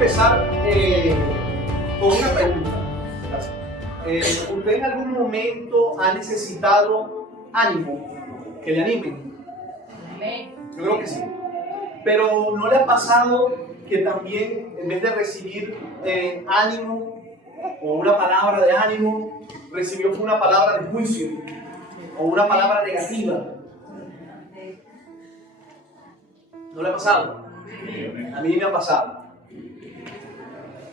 empezar con una pregunta. ¿Usted en algún momento ha necesitado ánimo? Que le animen. Yo creo que sí. Pero ¿no le ha pasado que también en vez de recibir ánimo o una palabra de ánimo, recibió una palabra de juicio o una palabra negativa? ¿No le ha pasado? A mí me ha pasado.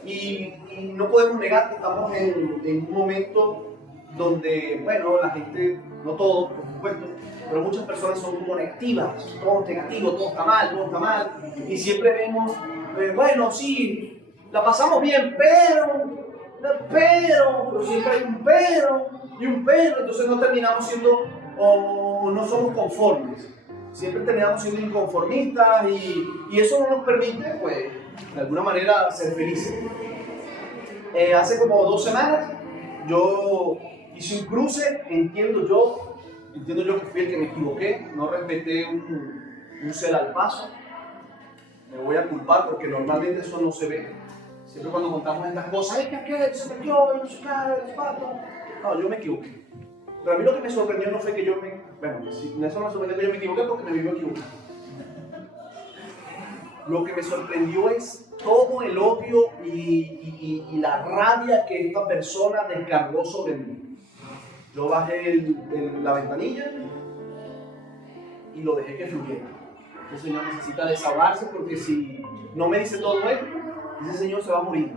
Y no podemos negar que estamos en un momento donde, bueno, la gente, no todos, por supuesto, pero muchas personas son como negativas, todo es negativo, todo está mal, y siempre vemos, bueno, sí, la pasamos bien, pero siempre hay un pero, entonces no terminamos siendo, o no somos conformes, siempre terminamos siendo inconformistas, y eso no nos permite, pues, de alguna manera ser felices. Hace como 2 semanas, yo hice un cruce, entiendo yo que fui el que me equivoqué, no respeté un cel al paso. Me voy a culpar porque normalmente eso no se ve. Siempre cuando contamos estas cosas, es que aquel se metió, no sé qué, no, yo me equivoqué. Pero a mí lo que me sorprendió no fue que yo eso me sorprendió que yo me equivoqué porque me vivió equivocado. Lo que me sorprendió es todo el odio y la rabia que esta persona descargó sobre mí. Yo bajé la ventanilla y lo dejé que fluyera. El Señor necesita desahogarse porque si no me dice todo esto, ese Señor se va a morir.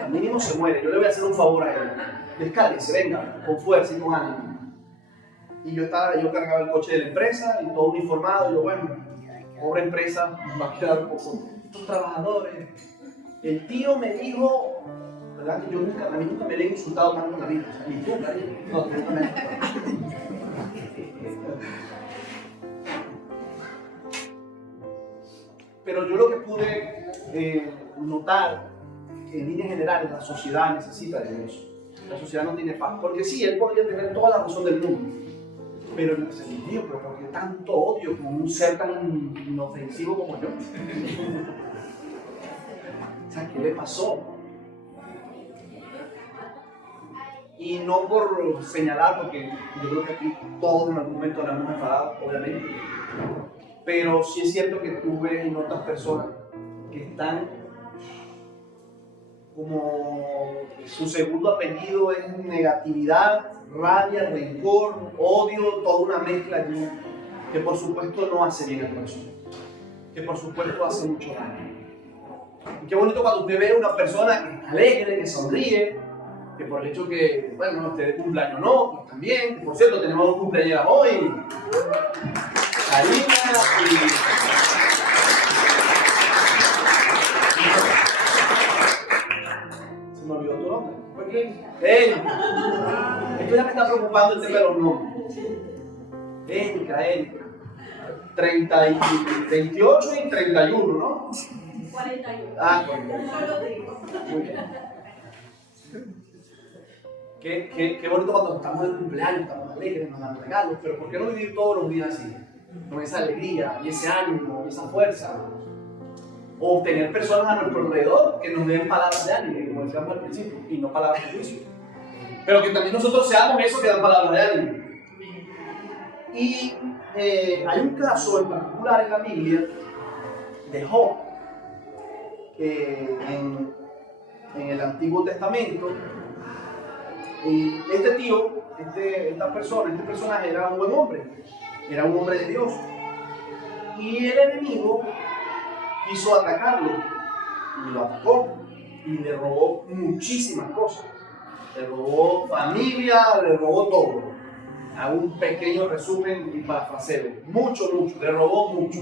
Al mínimo se muere. Yo le voy a hacer un favor a él. Descárguese, venga, con fuerza y con ánimo. Y yo cargaba el coche de la empresa y todo uniformado. Y yo, bueno, pobre empresa, va a quedar un poco. Estos trabajadores. El tío me dijo, ¿verdad? Que a mí nunca me le he insultado tanto en la vida. O sea, ni tú, cariño. No, tú nunca me has insultado. Pero yo lo que pude notar, que en líneas generales la sociedad necesita de eso. La sociedad no tiene paz. Porque sí, él podría tener toda la razón del mundo. Pero en el sentido, ¿pero por qué tanto odio con un ser tan inofensivo como yo? O sea, ¿qué le pasó? Y no por señalar, porque yo creo que aquí todos en algún momento nos hemos enfadado, obviamente. Pero sí es cierto que tú ves en otras personas que están como su segundo apellido es negatividad, rabia, rencor, odio, toda una mezcla allí que por supuesto no hace bien al corazón, que por supuesto hace mucho daño. Y qué bonito cuando usted ve a una persona que está alegre, que sonríe, que por el hecho que, bueno, no esté de cumpleaños no, pues también, por cierto, tenemos 2 cumpleaños hoy, Karina y... Se me olvidó tu nombre. ¿Por qué? Esto ya me está preocupando el tema de los nombres. Erika. 28 y 31, ¿no? 41. Ah, 41. Solo digo. Muy bien. Qué bonito cuando estamos de cumpleaños, estamos alegres, nos dan regalos, pero ¿por qué no vivir todos los días así? Con esa alegría, y ese ánimo, y esa fuerza. O tener personas a nuestro alrededor que nos den palabras de ánimo, como decíamos al principio, y no palabras de juicio. Pero que también nosotros seamos esos que dan palabras de ánimo. Y hay un caso en particular en la Biblia de Job, en el Antiguo Testamento. Y este personaje era un buen hombre, era un hombre de Dios. Y el enemigo quiso atacarlo, y lo atacó, y le robó muchísimas cosas. Le robó familia, le robó todo. Hago un pequeño resumen y parafraseo. Mucho, le robó mucho.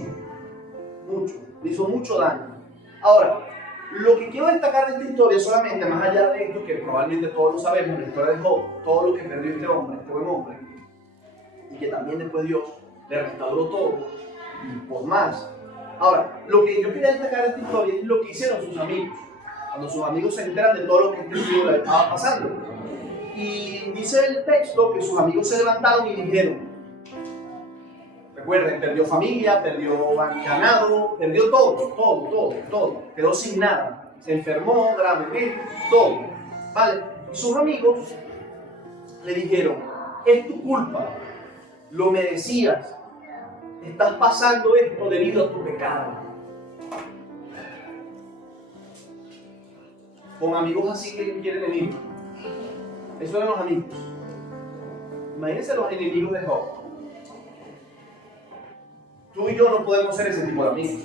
Le hizo mucho daño. Ahora, lo que quiero destacar de esta historia solamente, más allá de esto, que probablemente todos lo sabemos, la historia de Job, todo lo que perdió este buen hombre, y que también después Dios le restauró todo, y por más. Ahora, lo que yo quería destacar de esta historia es lo que hicieron sus amigos, cuando sus amigos se enteran de todo lo que este tío le estaba pasando. Y dice el texto que sus amigos se levantaron y dijeron, recuerden, perdió familia, perdió ganado, perdió todo, quedó sin nada. se enfermó gravemente, todo, ¿vale? Y sus amigos le dijeron, es tu culpa, lo merecías, estás pasando esto debido a tu pecado. Con amigos así que quieren enemigos. Esos eran los amigos. Imagínense los enemigos de Job. Tú y yo no podemos ser ese tipo de amigos.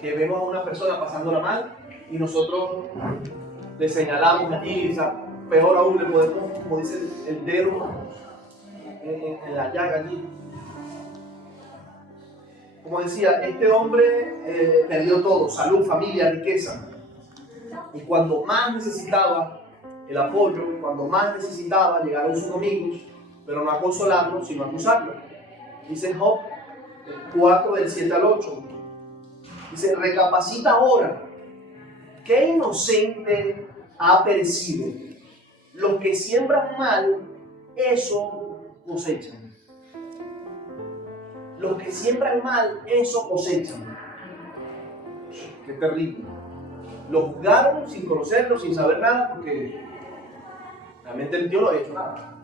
Que vemos a una persona pasándola mal y nosotros le señalamos allí, o sea, peor aún le podemos, como dice el dedo en la llaga allí. Como decía, este hombre perdió todo, salud, familia, riqueza. Y cuando más necesitaba el apoyo, cuando más necesitaba, llegaron sus amigos, pero no a consolarlo, sino a acusarlo. Dice Job 4 del 7 al 8. Dice, recapacita ahora, ¿qué inocente ha perecido? Los que siembran mal, eso cosechan. Los que siembran mal, eso cosechan. Qué terrible. Lo juzgaron sin conocerlo, sin saber nada, porque realmente el tío no había hecho nada.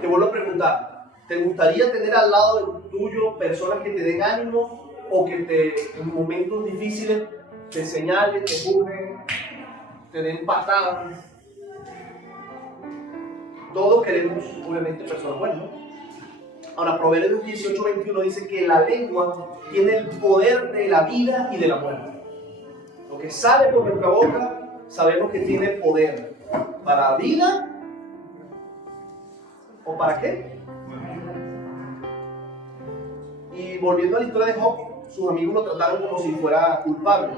Te vuelvo a preguntar, ¿te gustaría tener al lado tuyo personas que te den ánimo o que en momentos difíciles te señalen, te juzguen, te den patadas? Todos queremos, obviamente, personas buenas, ¿no? Ahora, Proverbios 18:21 dice que la lengua tiene el poder de la vida y de la muerte. Lo que sale por nuestra boca, sabemos que tiene poder para vida o para qué. Y volviendo a la historia de Job, sus amigos lo trataron como si fuera culpable.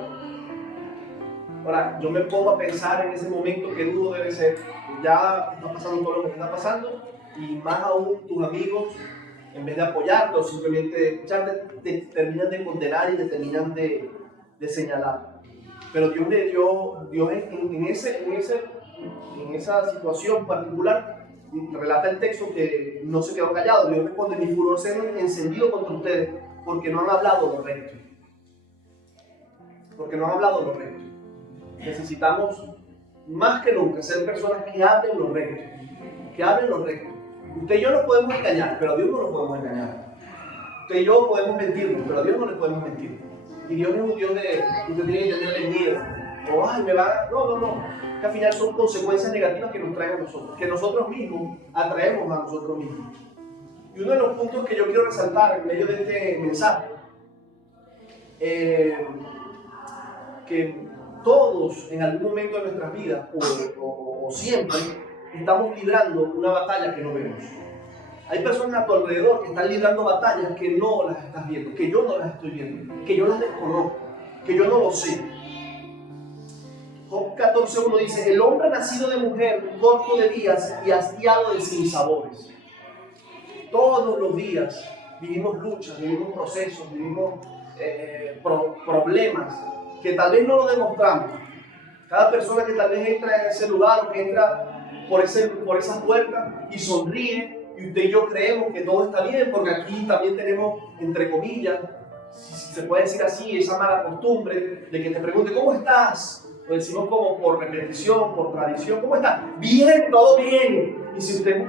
Ahora, yo me pongo a pensar en ese momento qué duro debe ser. Ya está pasando todo lo que está pasando y más aún tus amigos, en vez de apoyarte o simplemente escucharte, te terminan de condenar y te terminan de señalar. Pero Dios le dio, Dios en esa situación particular, relata el texto que no se quedó callado. Dios responde, mi furor se ha encendido contra ustedes porque no han hablado lo recto. Porque no han hablado lo recto. Necesitamos más que nunca ser personas que hablen lo recto. Que hablen lo recto. Usted y yo nos podemos engañar, pero a Dios no lo podemos engañar. Usted y yo podemos mentirnos, pero a Dios no le podemos mentir. Y Dios no es un Dios de usted tiene que tenerle miedo. O, ay, me va a... No. Que al final son consecuencias negativas que nos traen a nosotros. Que nosotros mismos atraemos a nosotros mismos. Y uno de los puntos que yo quiero resaltar en medio de este mensaje, que todos en algún momento de nuestras vidas, o siempre, estamos librando una batalla que no vemos. Hay personas a tu alrededor que están librando batallas que no las estás viendo, que yo no las estoy viendo, que yo las desconozco, que yo no lo sé. Job 14:1 dice, el hombre nacido de mujer, corto de días y hastiado de sinsabores. Todos los días vivimos luchas, vivimos procesos, vivimos problemas que tal vez no lo demostramos. Cada persona que tal vez entra en ese lugar o que entra por esa puerta y sonríe, y usted y yo creemos que todo está bien, porque aquí también tenemos, entre comillas, si se puede decir así, esa mala costumbre de que te pregunte, ¿cómo estás? Lo decimos como por repetición, por tradición, ¿cómo estás? Bien, todo bien. Y si usted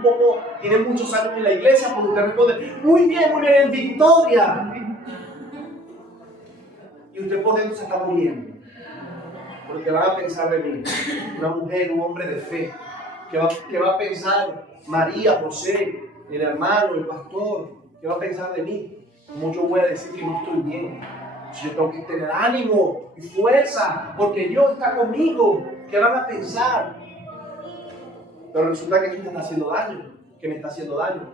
tiene muchos años en la iglesia, pues usted responde, muy bien, en victoria. Y usted por dentro se está muriendo. Porque van a pensar de mí, una mujer, un hombre de fe. ¿Qué va a pensar María, José, el hermano, el pastor? ¿Qué va a pensar de mí? Como yo voy a decir que no estoy bien. Yo tengo que tener ánimo y fuerza, porque Dios está conmigo. ¿Qué van a pensar? Pero resulta que eso te está haciendo daño, que me está haciendo daño.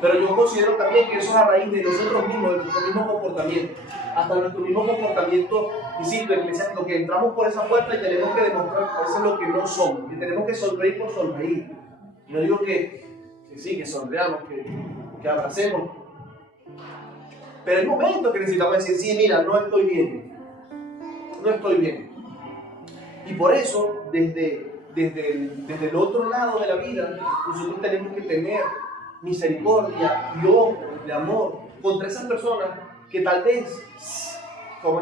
Pero yo considero también que eso es a raíz de nosotros mismos, de nuestro mismo comportamiento. Hasta nuestro mismo comportamiento, insisto, eclesiástico, que entramos por esa puerta y tenemos que demostrar que eso es lo que no somos, que tenemos que sonreír por sonreír. No digo que sí, que sonreamos, que abracemos. Pero hay momentos que necesitamos decir, sí, mira, no estoy bien. No estoy bien. Y por eso, desde el otro lado de la vida, nosotros tenemos que tener misericordia y ojos de amor contra esas personas que tal vez como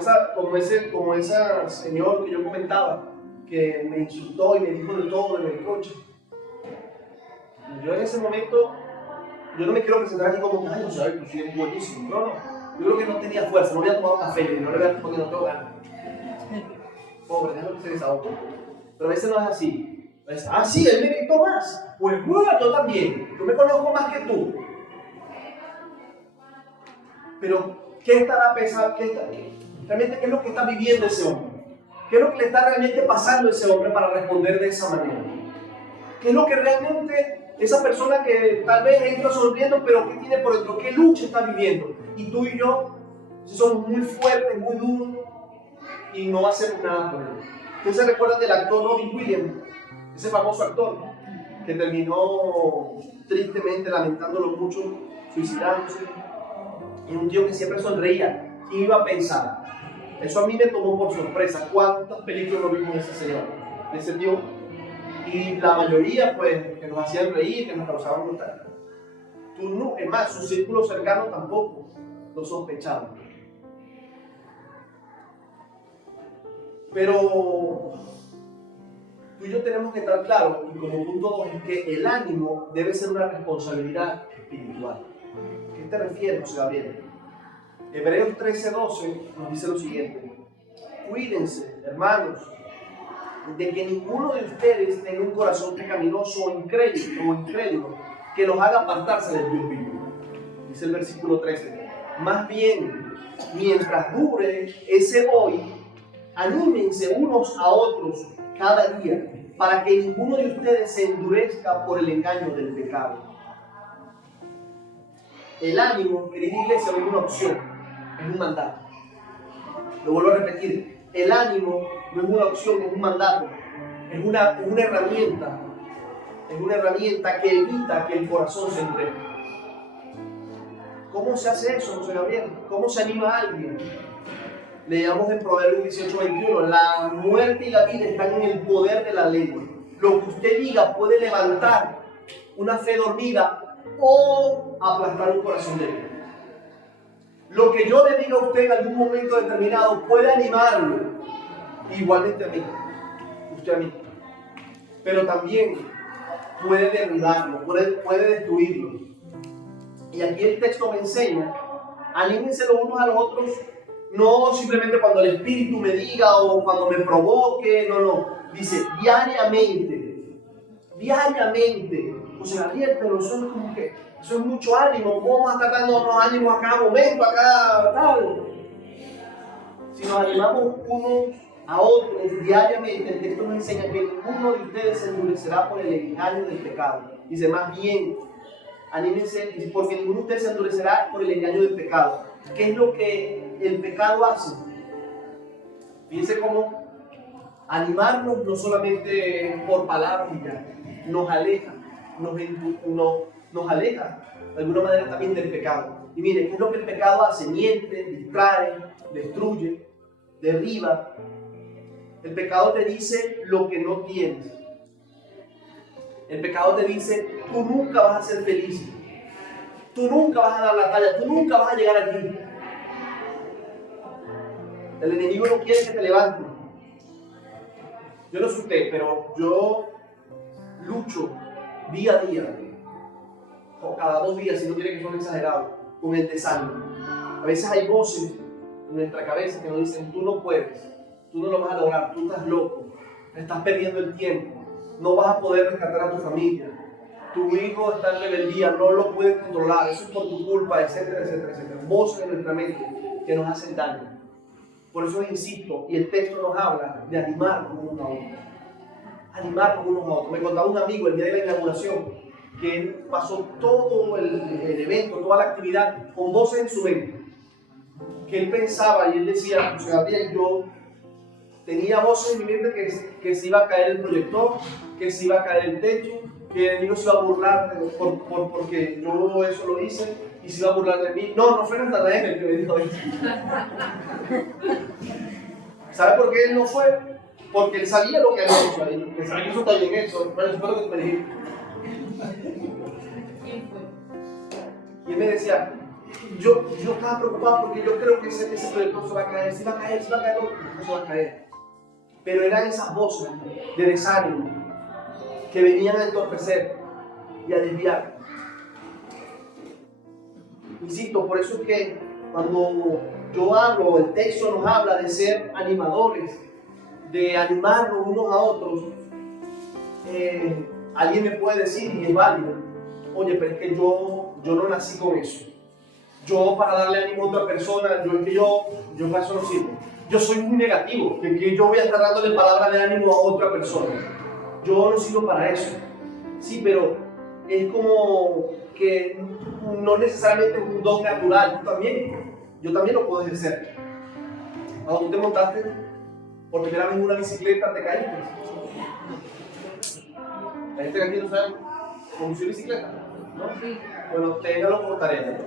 esa señor que yo comentaba, que me insultó y me dijo de todo en el coche. Yo en ese momento, yo no me quiero presentar aquí como que, ay, no sabes, tú sí eres buenísimo. No, no. Yo creo que no tenía fuerza, no había tomado café, no le había porque no tengo ganas. Pobre, déjame que se desahogue. Pero a veces no es así. Sí, él me gritó más. Pues bueno, yo también. Yo me conozco más que tú. Pero, ¿qué estará pensando? Realmente, ¿qué es lo que está viviendo ese hombre? ¿Qué es lo que le está realmente pasando a ese hombre para responder de esa manera? ¿Qué es lo que realmente esa persona que tal vez entra sonriendo, pero que tiene por dentro? ¿Qué lucha está viviendo? Y tú y yo somos muy fuertes, muy duros y no hacemos nada por él. ¿Ustedes se recuerdan del actor Robin Williams? Ese famoso actor que terminó tristemente, lamentándolo mucho, suicidándose. Y un tío que siempre sonreía. ¿Quién iba a pensar? Eso a mí me tomó por sorpresa. ¿Cuántas películas no vimos de ese señor? De ese tío. Y la mayoría, pues, que nos hacían reír, que nos causaban nostalgia. Tú no, es más, su círculo cercano tampoco lo sospechaba. Pero tú y yo tenemos que estar claros, y como punto 2, es que el ánimo debe ser una responsabilidad espiritual. ¿A qué te refieres, José Gabriel? Hebreos 13:12 nos dice lo siguiente: cuídense, hermanos, de que ninguno de ustedes tenga un corazón pecaminoso o incrédulo que los haga apartarse del Dios vivo. Dice el versículo 13. Más bien, mientras dure ese hoy, anímense unos a otros cada día, para que ninguno de ustedes se endurezca por el engaño del pecado. El ánimo, querida iglesia, no es una opción, es un mandato. Lo vuelvo a repetir, el ánimo no es una opción, es un mandato, es una herramienta, que evita que el corazón se endurezca. ¿Cómo se hace eso, José Gabriel? ¿Cómo se anima a alguien? Leamos en Proverbios 18:21, la muerte y la vida están en el poder de la lengua. Lo que usted diga puede levantar una fe dormida o aplastar un corazón débil. Lo que yo le diga a usted en algún momento determinado puede animarlo, igualmente a mí, usted a mí, pero también puede derribarlo, puede destruirlo. Y aquí el texto me enseña, anímense los unos a los otros, no simplemente cuando el Espíritu me diga o cuando me provoque, no, dice diariamente. O sea, pero eso es como que, eso es mucho ánimo. ¿Cómo vamos a estar dándonos ánimos a cada momento, a cada tal? Si nos animamos unos a otros diariamente, el texto nos enseña que ninguno de ustedes se endurecerá por el engaño del pecado. Dice, más bien, anímense, porque ninguno de ustedes se endurecerá por el engaño del pecado. ¿Qué es lo que el pecado hace? Fíjense cómo animarnos no solamente por palabras y ya, nos aleja, nos aleja de alguna manera también del pecado. Y miren, ¿qué es lo que el pecado hace? Miente, distrae, destruye, derriba. El pecado te dice lo que no tienes. El pecado te dice, tú nunca vas a ser feliz. Tú nunca vas a dar la talla, tú nunca vas a llegar allí. El enemigo no quiere que te levantes. Yo no sé usted, pero yo lucho día a día, o cada 2 días, si no quiere que son exagerados, con el desánimo. A veces hay voces en nuestra cabeza que nos dicen, tú no puedes, tú no lo vas a lograr, tú estás loco, estás perdiendo el tiempo, no vas a poder rescatar a tu familia, tu hijo está en rebeldía, no lo puedes controlar, eso es por tu culpa, etcétera, etcétera, etcétera. Voces en nuestra mente que nos hacen daño. Por eso insisto, y el texto nos habla de animarnos unos a otros. Animarnos unos a otros. Me contaba un amigo el día de la inauguración que él pasó todo el evento, toda la actividad con voces en su mente. Que él pensaba y él decía, José Gabriel, yo tenía voces en mi mente que se iba a caer el proyector, que se iba a caer el techo, que el enemigo se iba a burlar porque yo eso lo hice y se iba a burlar de mí. No fue Natanael el que me dijo eso. ¿Sabe por qué él no fue? Porque él sabía lo que había hecho ahí. Él sabía que eso está bien hecho. Bueno, eso fue lo que me dijiste. ¿Quién fue? Y él me decía, yo estaba preocupado porque yo creo que ese proyecto se va a caer, se va a caer, no se va a caer. Pero eran esas voces de desánimo que venían a entorpecer y a desviar. Insisto, por eso es que cuando yo hablo, el texto nos habla de ser animadores, de animarnos unos a otros, alguien me puede decir, y es válido, oye, pero es que yo no nací con eso. Yo para darle ánimo a otra persona, yo para eso no sirvo. Yo soy muy negativo, que yo voy a estar dándole palabras de ánimo a otra persona. Yo no sirvo para eso. Sí, pero es como que no necesariamente es un don natural. Yo también lo puedo ejercer. Cuando tú te montaste por primera vez en una bicicleta, te caíste. La gente que aquí no sabe conducir bicicleta, ¿no? Bueno, téngalo por tarea.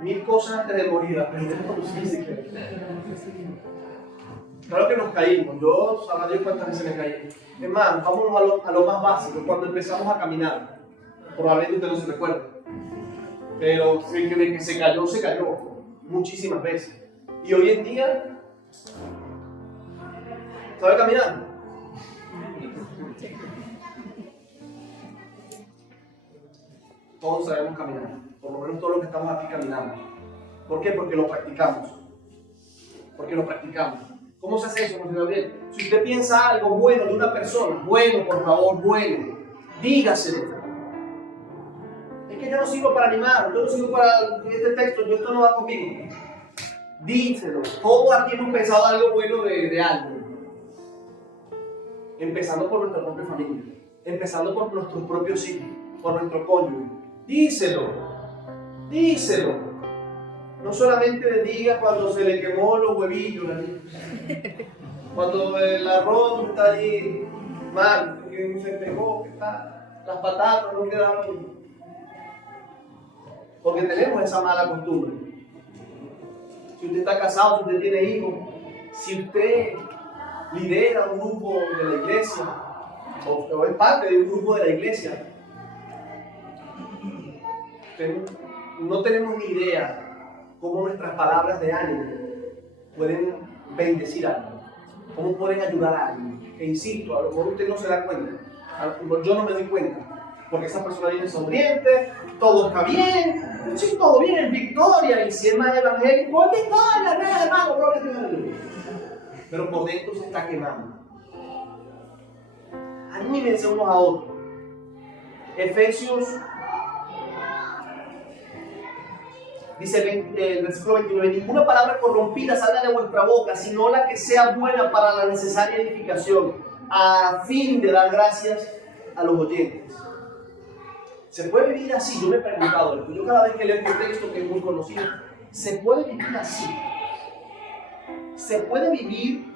1000 cosas antes de morir, aprender a conducir bicicleta. Claro que nos caímos, yo sabrá Dios cuántas veces me caí. Es más, vamos a lo más básico, cuando empezamos a caminar. Probablemente usted no se recuerda. Pero que se cayó muchísimas veces. Y hoy en día, ¿sabe caminar? Todos sabemos caminar. Por lo menos todos los que estamos aquí caminamos. ¿Por qué? Porque lo practicamos. ¿Cómo se hace eso, José Gabriel? Si usted piensa algo bueno de una persona, bueno, por favor, bueno, dígaselo. Es que yo no sirvo para animar, yo no sirvo para este texto, esto no va conmigo. Díselo. Todos aquí hemos pensado algo bueno de alguien. Empezando por nuestra propia familia, empezando por nuestros propios hijos, por nuestro cónyuge. Díselo. No solamente diga cuando se le quemó los huevillos, cuando el arroz está ahí mal, que se pegó, que está, las patatas no quedaron. Porque tenemos esa mala costumbre. Si usted está casado, si usted tiene hijos, si usted lidera un grupo de la iglesia, o es parte de un grupo de la iglesia, no tenemos ni idea cómo nuestras palabras de ánimo pueden bendecir a alguien, cómo pueden ayudar a alguien. E insisto, a lo mejor usted no se da cuenta, yo no me doy cuenta, porque esa persona viene sonriente, todo está bien, sí, todo bien, en victoria, y si es más evangélico, en victoria, nada de malo, gloria a Dios. Pero por dentro se está quemando. Anímense unos a otros. Efesios dice el versículo 29, ninguna palabra corrompida salga de vuestra boca, sino la que sea buena para la necesaria edificación, a fin de dar gracias a los oyentes. ¿Se puede vivir así? Yo me he preguntado esto. Yo cada vez que leo este texto que es muy conocido, ¿se puede vivir así? ¿Se puede vivir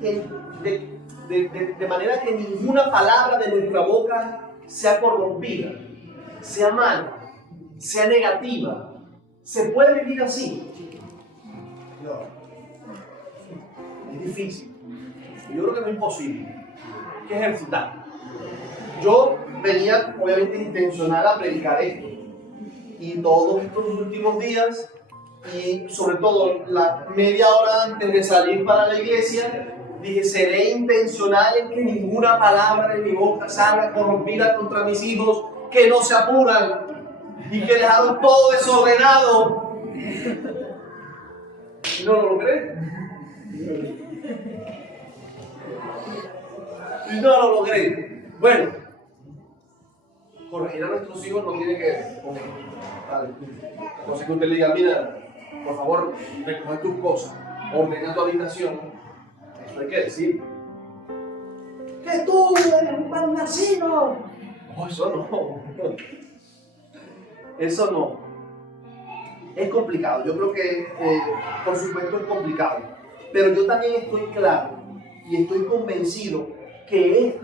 de manera que ninguna palabra de nuestra boca sea corrompida, sea mala, sea negativa? ¿Se puede vivir así? No. Es difícil. Yo creo que no es imposible. Hay que ejercitar. Yo venía, obviamente, intencional a predicar esto. Y todos estos últimos días, y sobre todo la media hora antes de salir para la iglesia, dije, seré intencional en que ninguna palabra de mi boca salga corrompida contra mis hijos, que no se apuran y que dejaron todo desordenado. ¿Y no lo logré? Y no lo logré. Bueno, corregir a nuestros hijos no tiene que ver con ellos. Vale. Entonces que usted le diga, mira, por favor, recoge tus cosas, ordena tu habitación. Eso hay que decir. ¡Que tú eres un malnacido! Oh, eso no. Eso no. Es complicado. Yo creo que, por supuesto, es complicado. Pero yo también estoy claro y estoy convencido que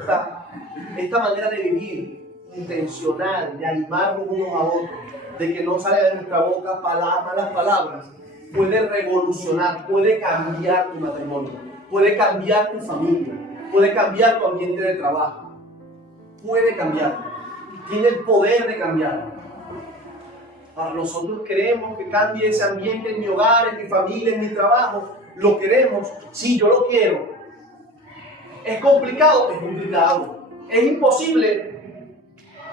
esta manera de vivir intencional, de animarnos unos a otros, de que no salga de nuestra boca malas palabras, puede revolucionar, puede cambiar tu matrimonio, puede cambiar tu familia, puede cambiar tu ambiente de trabajo, puede cambiar, tiene el poder de cambiar. Ahora nosotros queremos que cambie ese ambiente en mi hogar, en mi familia, en mi trabajo. Lo queremos, sí, yo lo quiero. ¿Es complicado? Es complicado. ¿Es imposible?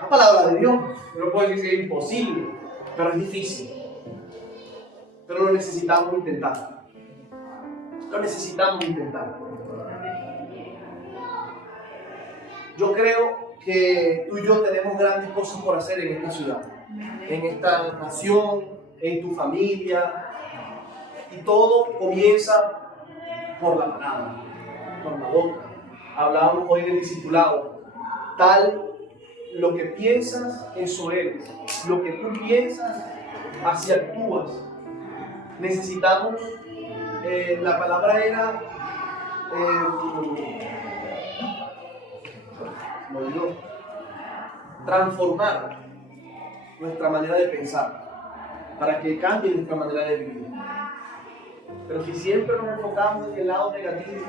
La palabra de Dios. Yo no puedo decir que es imposible, pero es difícil. Pero lo necesitamos intentar. Lo necesitamos intentar. Yo creo que tú y yo tenemos grandes cosas por hacer en esta ciudad, en esta nación, en tu familia. Y todo comienza por la palabra, por la boca. Hablábamos hoy en el discipulado. Tal lo que piensas, eso eres. Lo que tú piensas, así actúas. Necesitamos, la palabra era, me olvidó, transformar nuestra manera de pensar para que cambie nuestra manera de vivir. Pero si siempre nos enfocamos en el lado negativo,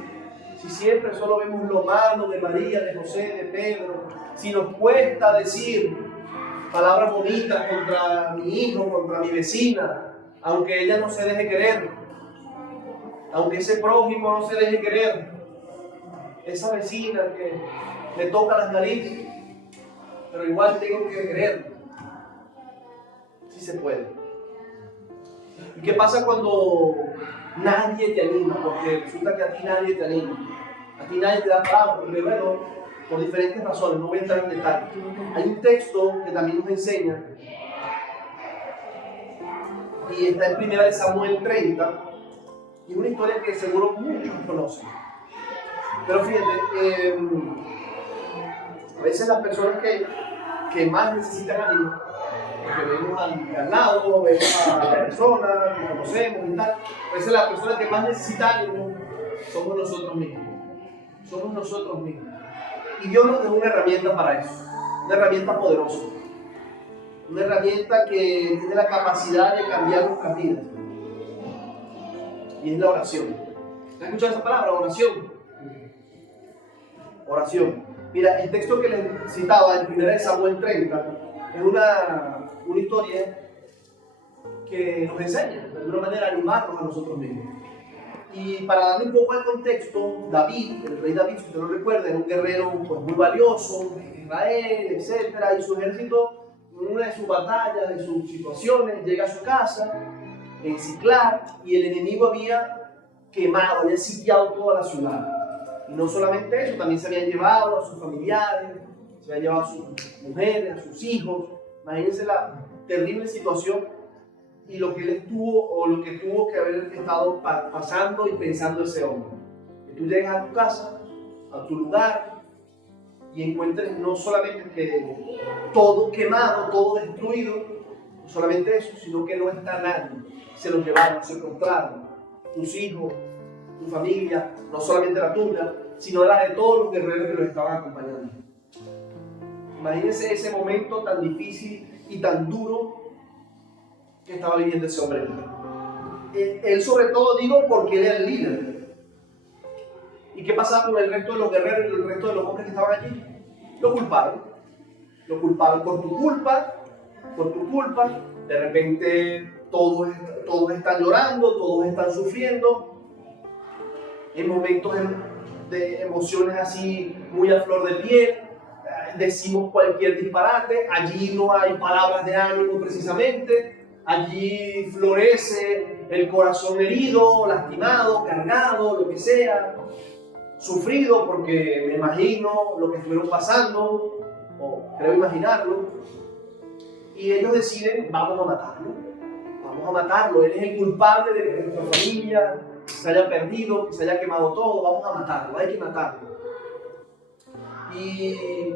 si siempre solo vemos lo malo de María, de José, de Pedro, si nos cuesta decir palabras bonitas contra mi hijo, contra mi vecina, aunque ella no se deje querer, aunque ese prójimo no se deje querer, esa vecina que me toca las narices, pero igual tengo que querer. Sí se puede. ¿Y qué pasa cuando nadie te anima? Porque resulta que a ti nadie te anima. A ti nadie te da palabra. Porque bueno, por diferentes razones, no voy a entrar en detalle. Hay un texto que también nos enseña, y está en 1 Samuel 30, y es una historia que seguro muchos conocen. Pero fíjate, a veces las personas que más necesitan ánimo, porque vemos al lado, vemos a la persona que conocemos y tal, a veces las personas que más necesitan ánimo somos nosotros mismos. Somos nosotros mismos. Y Dios nos dejó una herramienta para eso, una herramienta poderosa, una herramienta que tiene la capacidad de cambiar nuestras vidas. Y es la oración. ¿Has escuchado esa palabra? Oración. Oración. Mira, el texto que les citaba en 1 Samuel 30 es una historia que nos enseña, de alguna manera, a animarnos a nosotros mismos. Y para darle un poco de contexto, David, el rey David, si usted lo recuerda, era un guerrero pues, muy valioso de Israel, etc. Y su ejército, en una de sus batallas, de sus situaciones, llega a su casa, en Siclag, y el enemigo había quemado, había sitiado toda la ciudad. Y no solamente eso, también se habían llevado a sus familiares, se habían llevado a sus mujeres, a sus hijos. Imagínense la terrible situación y lo que él estuvo, o lo que tuvo que haber estado pasando y pensando ese hombre. Que tú llegas a tu casa, a tu lugar, y encuentres no solamente que todo quemado, todo destruido, no solamente eso, sino que no está nadie. Se los llevaron, se encontraron, tus hijos, tu familia, no solamente la tuya, sino la de todos los guerreros que los estaban acompañando. Imagínense ese momento tan difícil y tan duro que estaba viviendo ese hombre. Él sobre todo digo porque él era el líder. ¿Y qué pasaba con el resto de los guerreros y el resto de los hombres que estaban allí? Lo culparon. Lo culparon por tu culpa, por tu culpa. De repente todos están llorando, todos están sufriendo. En momentos de emociones así muy a flor de piel, decimos cualquier disparate. Allí no hay palabras de ánimo precisamente. Allí florece el corazón herido, lastimado, cargado, lo que sea, sufrido, porque me imagino lo que estuvieron pasando, o creo imaginarlo, y ellos deciden, vamos a matarlo, él es el culpable de que nuestra familia se haya perdido, que se haya quemado todo, vamos a matarlo, hay que matarlo. Y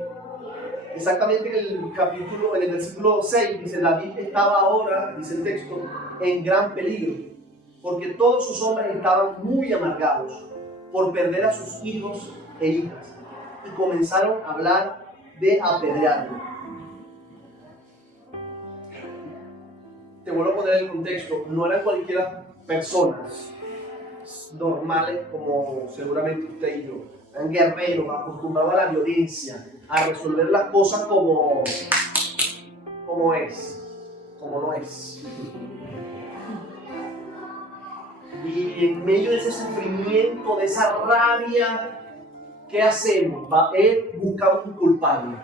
exactamente en el versículo 6, dice, David estaba ahora, dice el texto, en gran peligro, porque todos sus hombres estaban muy amargados por perder a sus hijos e hijas, y comenzaron a hablar de apedrearlo. Te vuelvo a poner el contexto, no eran cualquiera personas normales como seguramente usted y yo, eran guerreros acostumbrados a la violencia, a resolver las cosas como es. como no es. Y en medio de ese sufrimiento, de esa rabia, ¿qué hacemos? Buscamos un culpable.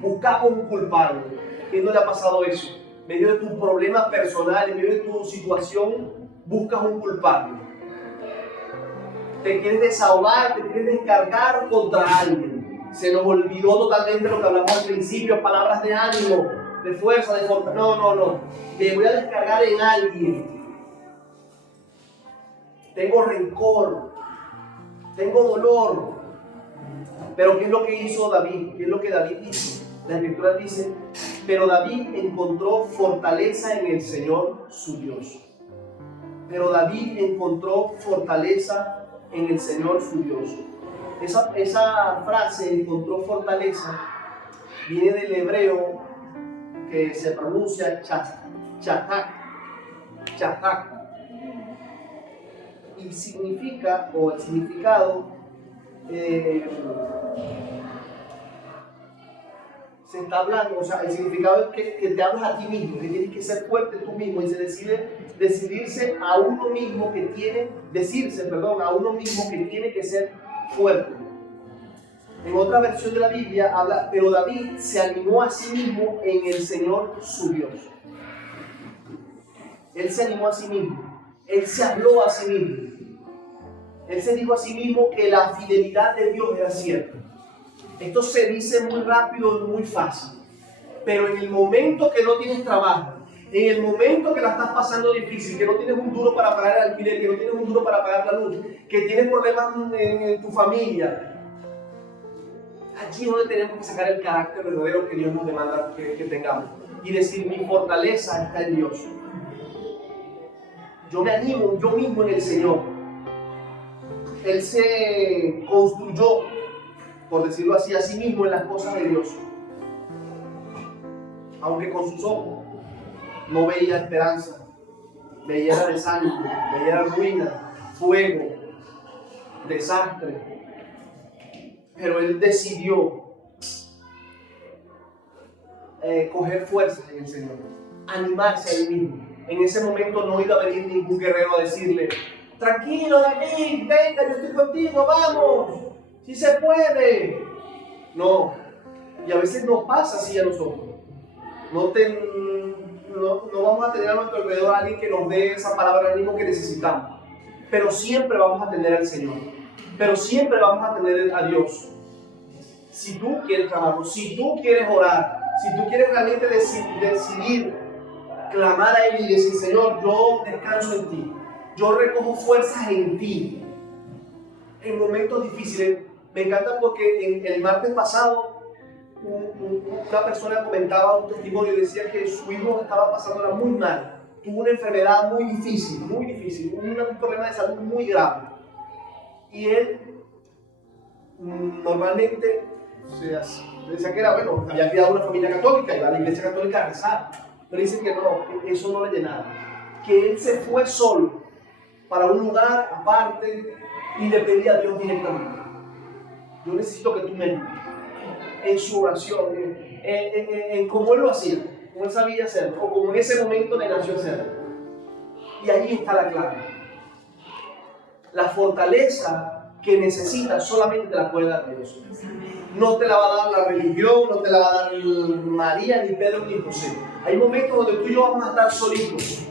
Buscamos un culpable. ¿Quién no le ha pasado eso? En medio de tu problema personal, en medio de tu situación, buscas un culpable. Te quieres desahogar, te quieres descargar contra alguien. Se nos olvidó totalmente lo que hablamos al principio, palabras de ánimo, de fuerza, de fortaleza. No. Me voy a descargar en alguien. Tengo rencor, tengo dolor. Pero ¿qué es lo que hizo David? ¿Qué es lo que David hizo? La Escritura dice, pero David encontró fortaleza en el Señor su Dios. Pero David encontró fortaleza en el Señor su Dios. Esa frase, encontró fortaleza, viene del hebreo que se pronuncia chatak. Y significa, o el significado, se está hablando, o sea, el significado es que te hablas a ti mismo, que tienes que ser fuerte tú mismo y decirse a uno mismo que tiene que ser fuerte. En otra versión de la Biblia habla, pero David se animó a sí mismo en el Señor su Dios. Él se animó a sí mismo, él se habló a sí mismo. Él se dijo a sí mismo que la fidelidad de Dios era cierta. Esto se dice muy rápido y muy fácil. Pero en el momento que no tienes trabajo, en el momento que la estás pasando difícil, que no tienes un duro para pagar el alquiler, que no tienes un duro para pagar la luz, que tienes problemas en tu familia, allí es donde tenemos que sacar el carácter verdadero que Dios nos demanda que tengamos. Y decir, mi fortaleza está en Dios. Yo me animo yo mismo en el Señor. Él se construyó, por decirlo así, a sí mismo en las cosas de Dios. Aunque con sus ojos no veía esperanza, veía desánimo, veía ruina, fuego, desastre. Pero él decidió coger fuerzas en el Señor, animarse a él mismo. En ese momento no iba a venir ningún guerrero a decirle, tranquilo David, venga, yo estoy contigo, vamos, si se puede. No, y a veces nos pasa así a nosotros. No vamos a tener a nuestro alrededor a alguien que nos dé esa palabra de ánimo que necesitamos. Pero siempre vamos a tener al Señor. Pero siempre vamos a tener a Dios. Si tú quieres trabajo, si tú quieres orar, si tú quieres realmente decidir clamar a Él y decir, Señor, yo descanso en ti. Yo recojo fuerzas en ti. En momentos difíciles. Me encanta porque el martes pasado una persona comentaba un testimonio y decía que su hijo estaba pasándola muy mal. Tuvo una enfermedad muy difícil, un problema de salud muy grave. Y él normalmente decía que era, bueno, había criado una familia católica, iba a la iglesia católica a rezar. Pero dice que no, que eso no le llenaba. Que él se fue solo para un lugar aparte y le pedía a Dios directamente. Yo necesito que tú me ayudes en su oración, en cómo él lo hacía, cómo él sabía hacerlo, o como en ese momento le nació hacerlo. Y ahí está la clave. La fortaleza que necesitas solamente te la puede dar Dios. No te la va a dar la religión, no te la va a dar María, ni Pedro, ni José. Hay momentos donde tú y yo vamos a estar solitos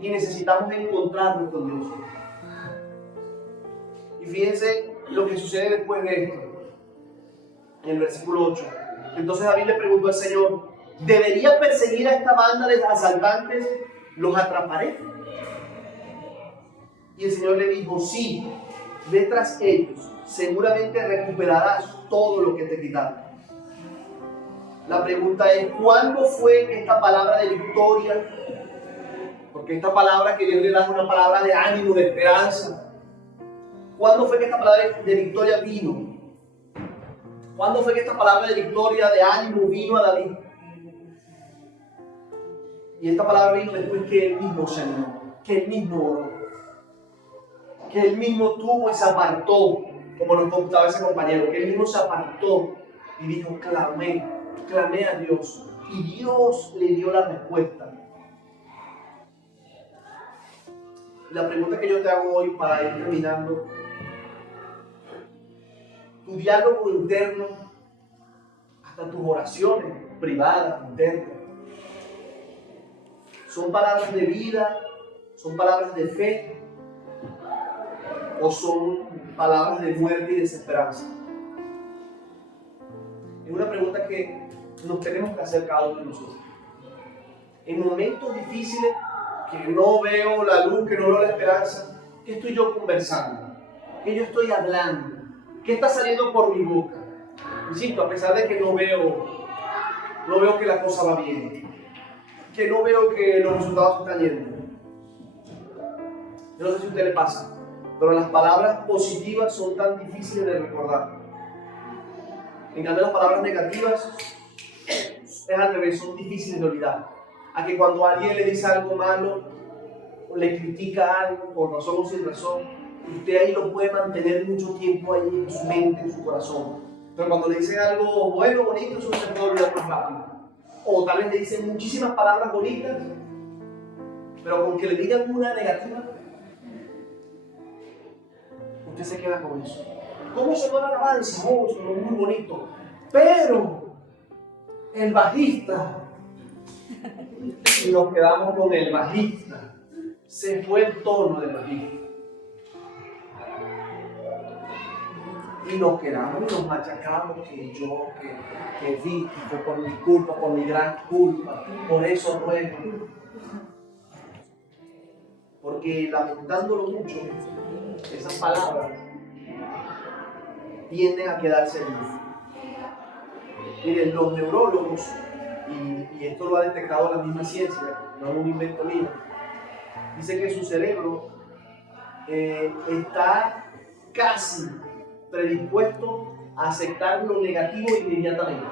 y necesitamos encontrarnos con Dios. Y fíjense lo que sucede después de esto, en el versículo 8. Entonces David le preguntó al Señor, ¿debería perseguir a esta banda de asaltantes? ¿Los atraparé? Y el Señor le dijo, sí, ve tras ellos, seguramente recuperarás todo lo que te quitaron. La pregunta es, ¿cuándo fue que esta palabra de victoria, porque esta palabra que Dios le da es una palabra de ánimo, de esperanza, ¿cuándo fue que esta palabra de victoria vino? ¿Cuándo fue que esta palabra de victoria, de ánimo, vino a David? Y esta palabra vino después que él mismo se animó, que él mismo oró, que él mismo tuvo y se apartó, como nos contaba ese compañero, que él mismo se apartó y dijo, clamé a Dios. y Dios le dio la respuesta. La pregunta que yo te hago hoy para ir terminando: tu diálogo interno, hasta tus oraciones privadas, internas, ¿son palabras de vida? ¿Son palabras de fe? ¿O son palabras de muerte y desesperanza? Es una pregunta que nos tenemos que hacer cada uno de nosotros. En momentos difíciles, que no veo la luz, que no veo la esperanza, ¿qué estoy yo conversando? ¿Qué yo estoy hablando? ¿Qué está saliendo por mi boca? Insisto, a pesar de que no veo que la cosa va bien, que no veo que los resultados están yendo. Yo no sé si a usted le pasa, pero las palabras positivas son tan difíciles de recordar. En cambio, las palabras negativas es al revés, son difíciles de olvidar. A que cuando alguien le dice algo malo o le critica algo por razón o sin razón, usted ahí lo puede mantener mucho tiempo ahí en su mente, en su corazón. Pero cuando le dicen algo bueno, bonito, eso se puede olvidar más rápido. O tal vez le dicen muchísimas palabras bonitas, pero con que le digan una negativa, usted se queda con eso. ¿Cómo sonó la alabanza? Oh, sonó muy bonito. Pero el bajista, y nos quedamos con el bajista, se fue el tono del bajista. Y nos quedamos y nos machacamos que yo, que vi, que fue por mi culpa, por mi gran culpa, por eso ruego. Porque lamentándolo mucho, esas palabras tienden a quedarse vivas. Miren, los neurólogos, y esto lo ha detectado la misma ciencia, no es un invento mío, dice que su cerebro está casi predispuesto a aceptar lo negativo inmediatamente.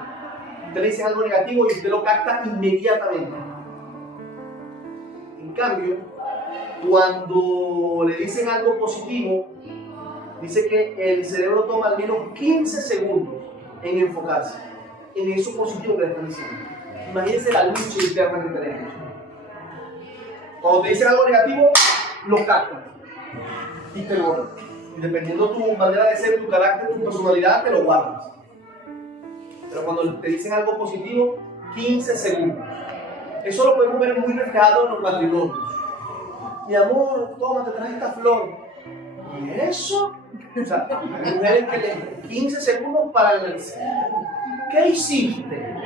Usted le dice algo negativo y usted lo capta inmediatamente. En cambio, cuando le dicen algo positivo, dice que el cerebro toma al menos 15 segundos en enfocarse en eso positivo que le están diciendo. Imagínense la lucha interna que tenemos. Cuando te dicen algo negativo, lo captas y te lo guardas. Dependiendo de tu manera de ser, tu carácter, tu personalidad, te lo guardas. Pero cuando te dicen algo positivo, 15 segundos. Eso lo podemos ver muy reflejado en los matrimonios. Mi amor, toma, te traje esta flor. ¿Y eso? O sea, hay mujeres que le 15 segundos para analizar. ¿Qué hiciste?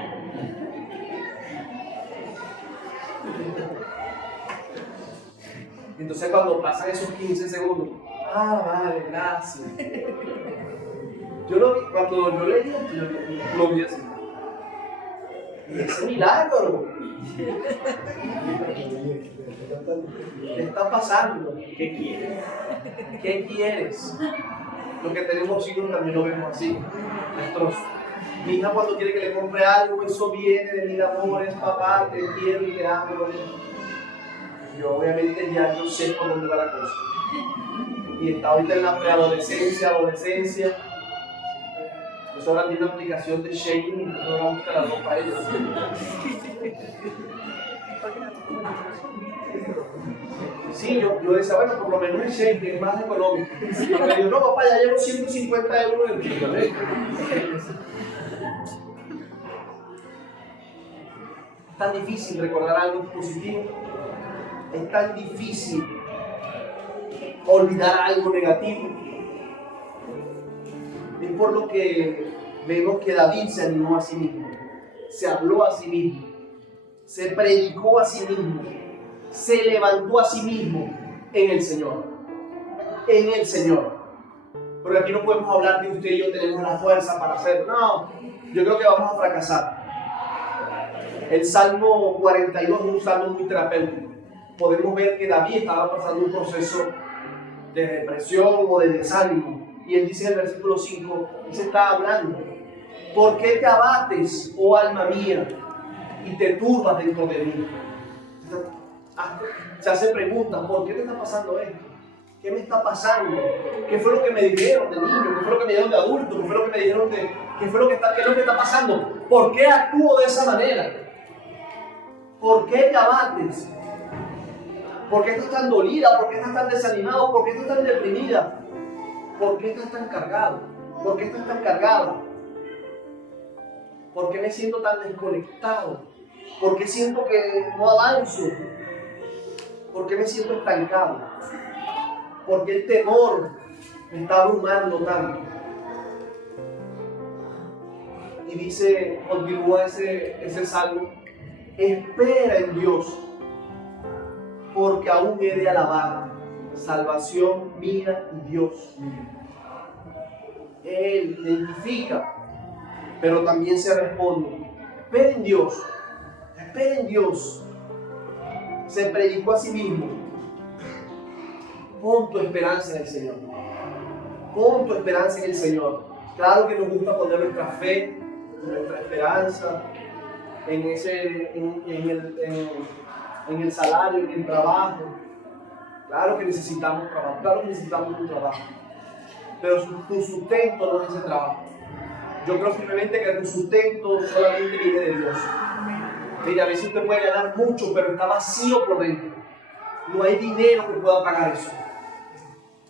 Entonces cuando pasan esos 15 segundos, vale, gracias. Yo lo vi, cuando yo leí, yo lo vi así. Y ese milagro. ¿Qué está pasando? ¿Qué quieres? ¿Qué quieres? Lo que tenemos hijos también lo vemos así. Mi hija cuando quiere que le compre algo, eso viene de mil amores, papá, te quiero y te amo. Yo obviamente ya yo sé por dónde va la cosa. Y está ahorita en la preadolescencia, adolescencia. Pues ahora tiene una aplicación de Shein y no va a buscar la ropa a ella. Sí, yo decía, bueno, por lo menos en Shein, que es más económico. Y me dijo, no, papá, ya llevo 150 euros en el kilo. Es tan difícil recordar algo positivo. Es tan difícil olvidar algo negativo. Es por lo que vemos que David se animó a sí mismo, se habló a sí mismo, se predicó a sí mismo, se levantó a sí mismo en el Señor. En el Señor. Porque aquí no podemos hablar de usted y yo tenemos la fuerza para hacerlo. No, yo creo que vamos a fracasar. El Salmo 42 es un salmo muy terapéutico. Podemos ver que David estaba pasando un proceso de depresión o de desánimo. Y él dice en el versículo 5, él se está hablando: ¿por qué te abates, oh alma mía, y te turbas dentro de mí? Se hace preguntas: ¿por qué te está pasando esto? ¿Qué me está pasando? ¿Qué fue lo que me dijeron de niño? ¿Qué fue lo que me dijeron de adulto? ¿Qué fue lo que me dijeron de... ¿Qué es lo que está pasando? ¿Por qué actúo de esa manera? ¿Por qué te abates? ¿Por qué estás tan dolida? ¿Por qué estás tan desanimado? ¿Por qué estás tan deprimida? ¿Por qué estás tan cargado? ¿Por qué estás tan cargada? ¿Por qué me siento tan desconectado? ¿Por qué siento que no avanzo? ¿Por qué me siento estancado? ¿Por qué el temor me está abrumando tanto? Y dice, continúa ese salmo, espera en Dios, porque aún he de alabar, salvación mía y Dios mío. Él identifica, pero también se responde, espera en Dios, espera en Dios. Se predicó a sí mismo, pon tu esperanza en el Señor, pon tu esperanza en el Señor. Claro que nos gusta poner nuestra fe, nuestra esperanza en el salario, en el trabajo. Claro que necesitamos trabajo, claro que necesitamos un trabajo, pero tu sustento no es ese trabajo. Yo creo firmemente que tu sustento solamente viene de Dios. Mira, a veces usted puede ganar mucho, pero está vacío por dentro. No hay dinero que pueda pagar eso.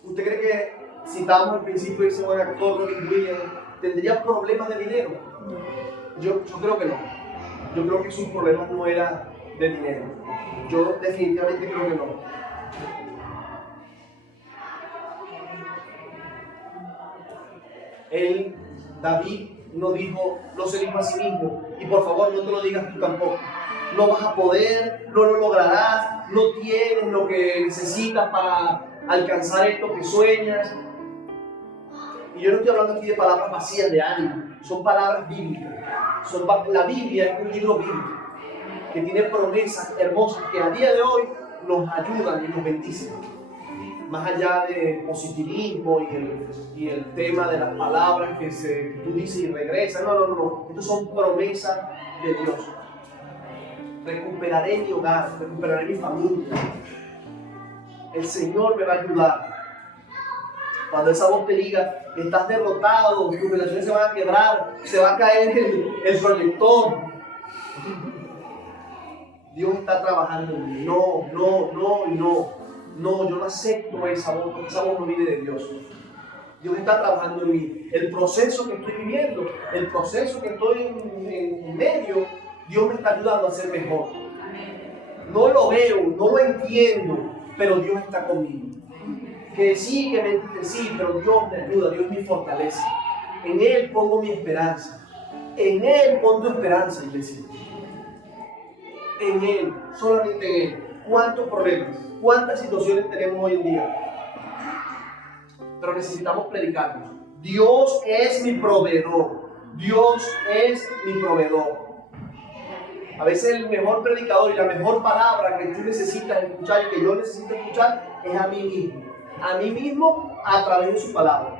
¿Usted cree que, citamos al principio de ese buen actor, Robin Williams, tendría problemas de dinero? Yo creo que no. Yo creo que sus problemas no eran de dinero. Yo definitivamente creo que no. David no se dijo a sí mismo, y por favor no te lo digas tú tampoco. No vas a poder, no lo lograrás, no tienes lo que necesitas para alcanzar esto que sueñas. Y yo no estoy hablando aquí de palabras vacías de ánimo, son palabras bíblicas. La Biblia es un libro bíblico que tiene promesas hermosas que a día de hoy nos ayudan y nos bendicen. Más allá de positivismo y el tema de las palabras que tú dices y regresas. No. Estas son promesas de Dios. Recuperaré mi hogar, recuperaré mi familia. El Señor me va a ayudar. Cuando esa voz te diga que estás derrotado, tus relaciones se van a quebrar, se va a caer el proyector. Dios está trabajando en mí. No, yo no acepto esa voz, porque esa voz no viene de Dios. Dios está trabajando en mí. El proceso que estoy viviendo, el proceso que estoy en medio, Dios me está ayudando a ser mejor. No lo veo, no lo entiendo, pero Dios está conmigo. Que sí, pero Dios me ayuda, Dios me fortalece. En Él pongo mi esperanza. En Él pon tu esperanza, iglesia. En Él, solamente en Él. ¿Cuántos problemas, cuántas situaciones tenemos hoy en día? Pero necesitamos predicarnos. Dios es mi proveedor. Dios es mi proveedor. A veces el mejor predicador y la mejor palabra que tú necesitas escuchar y que yo necesito escuchar es a mí mismo. A mí mismo a través de su palabra.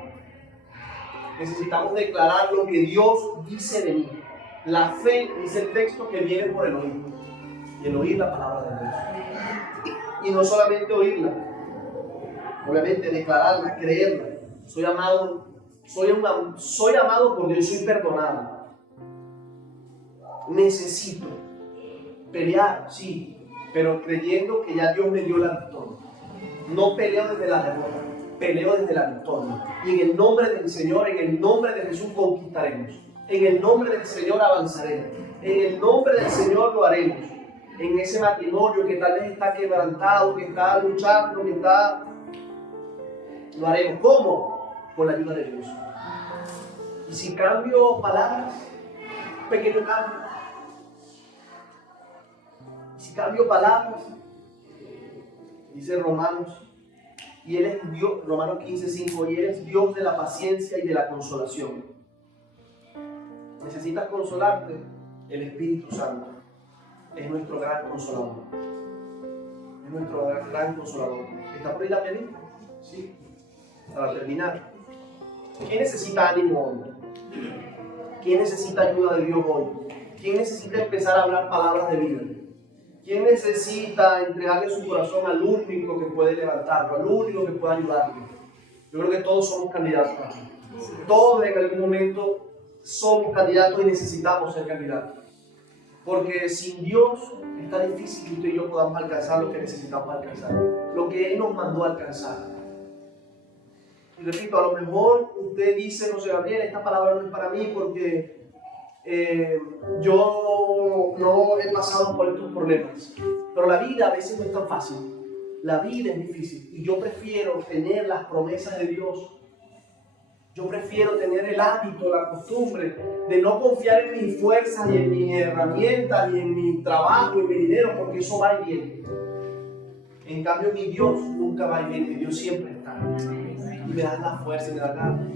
Necesitamos declarar lo que Dios dice de mí. La fe dice el texto que viene por el oír. Y el oír la palabra de Dios. Y no solamente oírla, obviamente declararla, creerla. Soy amado por Dios, soy perdonado. Necesito pelear, sí, pero creyendo que ya Dios me dio la victoria. No peleo desde la derrota, peleo desde la victoria. Y en el nombre del Señor, en el nombre de Jesús conquistaremos. En el nombre del Señor avanzaremos. En el nombre del Señor lo haremos. En ese matrimonio que tal vez está quebrantado, que está luchando, lo haremos. ¿Cómo? Con la ayuda de Dios. Y si cambio palabras, un pequeño cambio. Si cambio palabras, dice Romanos, y Él es Dios, Romanos 15:5, y Él es Dios de la paciencia y de la consolación. ¿Necesitas consolarte? El Espíritu Santo es nuestro gran consolador. Es nuestro gran consolador. ¿Está por ahí la pianista? Sí. Para terminar, ¿quién necesita ánimo hoy? ¿Quién necesita ayuda de Dios hoy? ¿Quién necesita empezar a hablar palabras de vida? ¿Quién necesita entregarle su corazón al único que puede levantarlo, al único que puede ayudarlo? Yo creo que todos somos candidatos. Todos en algún momento somos candidatos y necesitamos ser candidatos. Porque sin Dios está difícil que usted y yo podamos alcanzar lo que necesitamos alcanzar, lo que Él nos mandó a alcanzar. Y repito, a lo mejor usted dice, no sé, Gabriel, esta palabra no es para mí porque yo no he pasado por estos problemas. Pero la vida a veces no es tan fácil. La vida es difícil. Y yo prefiero tener las promesas de Dios. Yo prefiero tener el hábito, la costumbre de no confiar en mis fuerzas y en mis herramientas y en mi trabajo y mi dinero, porque eso va y viene. En cambio, mi Dios nunca va y viene. Mi Dios siempre está. Y me da la fuerza,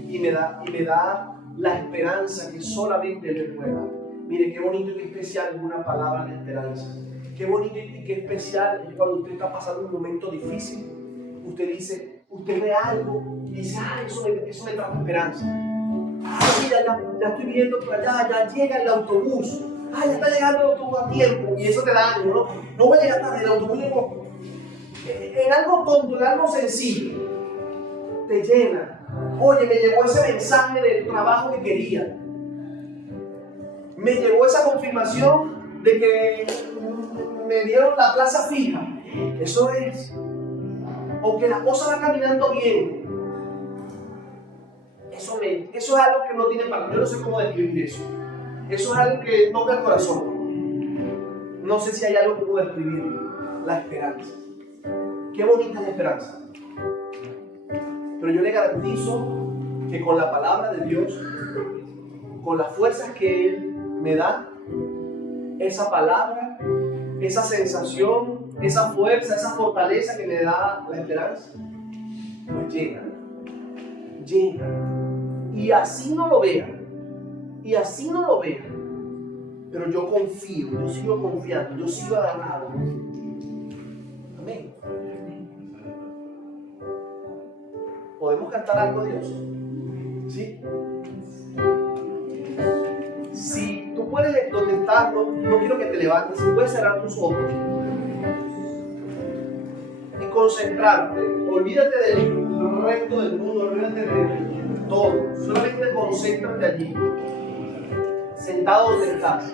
y me da la esperanza que solamente Él me puede dar. Mire, qué bonito y qué especial es una palabra de esperanza. Qué bonito y qué especial es cuando usted está pasando un momento difícil. Usted ve algo y dice, eso me trae esperanza. Mira, ya estoy viendo por allá, ya llega el autobús. Ya está llegando el autobús a tiempo. Y eso te da ánimo, ¿no? No voy a llegar tarde, el autobús llegó. En algo tonto, en algo sencillo, te llena. Oye, me llegó ese mensaje del trabajo que quería. Me llegó esa confirmación de que me dieron la plaza fija. Eso es. O que la cosa va caminando bien. Eso es algo que no tiene palabras. Yo no sé cómo describir eso. Eso es algo que toca el corazón. No sé si hay algo que pueda describir la esperanza. Qué bonita es la esperanza. Pero yo le garantizo que con la palabra de Dios, con las fuerzas que Él me da, esa palabra, esa sensación, esa fuerza, esa fortaleza que me da la esperanza, pues llena. Y así no lo vean, pero yo confío, yo sigo confiando, yo sigo agarrado. Amén. ¿Podemos cantar algo, Dios? ¿Sí? Si tú puedes, donde estás, no quiero que te levantes, si puedes cerrar tus ojos y concentrarte, olvídate del resto del mundo, olvídate de todo, solamente concéntrate allí, sentado donde estás.